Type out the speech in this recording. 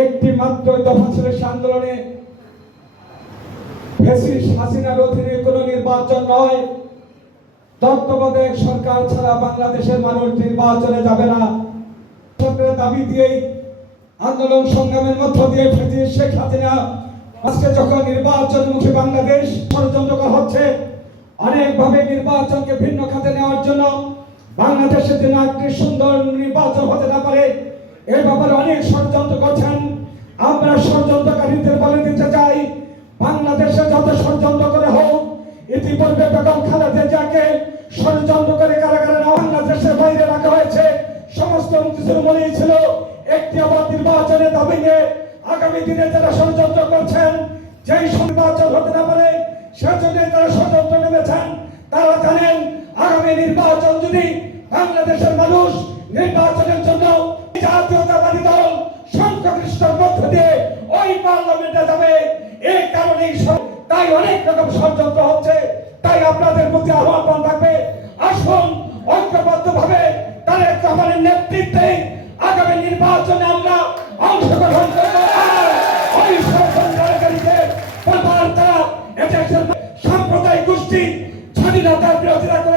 একটি মাত্র দফা ছিল আন্দোলনে। ফেসিস হাসিনার অধীনে কোনো নির্বাচন নয়। তত্ত্বাবধায়ক সরকার ছাড়া বাংলাদেশের মানুষ নির্বাচনে যাবে না। সরকারের দাবি দিয়েই আন্দোলন সংগ্রামের মধ্য দিয়ে ফেসিস শেখ হাসিনা আজকে যখন নির্বাচনমুখী বাংলাদেশ ষড়যন্ত্র করা হচ্ছে অনেকভাবে নির্বাচনকে ভিন্ন খাতে নেওয়ার জন্য বাংলাদেশের জন্য একটি সুন্দর নির্বাচন হতে না পারে। এ ব্যাপারে অনেক ষড়যন্ত্র করছেন। আমরা ষড়যন্ত্রকারীদের বলে দিতে চাই, বাংলাদেশে যত ষড়যন্ত্র করে হোক, ইতিপূর্বে বেগম খালেদা জিয়াকে ষড়যন্ত্র করে কারাগারে বাংলাদেশের বাইরে রাখা হয়েছে। সমস্ত কিছুর মনেই ছিল একটি আবার নির্বাচনের দাবি নিয়ে আগামী দিনে যারা ষড়যন্ত্র করছেন, যেই নির্বাচন হতে না পারে সেজন্য তারা ষড়যন্ত্র নেমেছেন। তারা জানেন, আগামী নির্বাচন যদি বাংলাদেশের মানুষ নির্বাচনের জন্য জাতীয়তাবাদী দল সংখ্যাগরিষ্ঠের মধ্য দিয়ে ওই পার্লামেন্টে যাবে। এই কারণেই তাই অনেক রকম ষড়যন্ত্র হচ্ছে। তাই আপনাদের প্রতি আহ্বান থাকবে। আসুন ঐক্যবদ্ধ ভাবে তারেক রহমানের নেতৃত্বে আগামী নির্বাচনে আমরা অংশগ্রহণ করব। ওই সাম্প্রদায়িক গোষ্ঠী স্বাধীনতার বিরোধিতা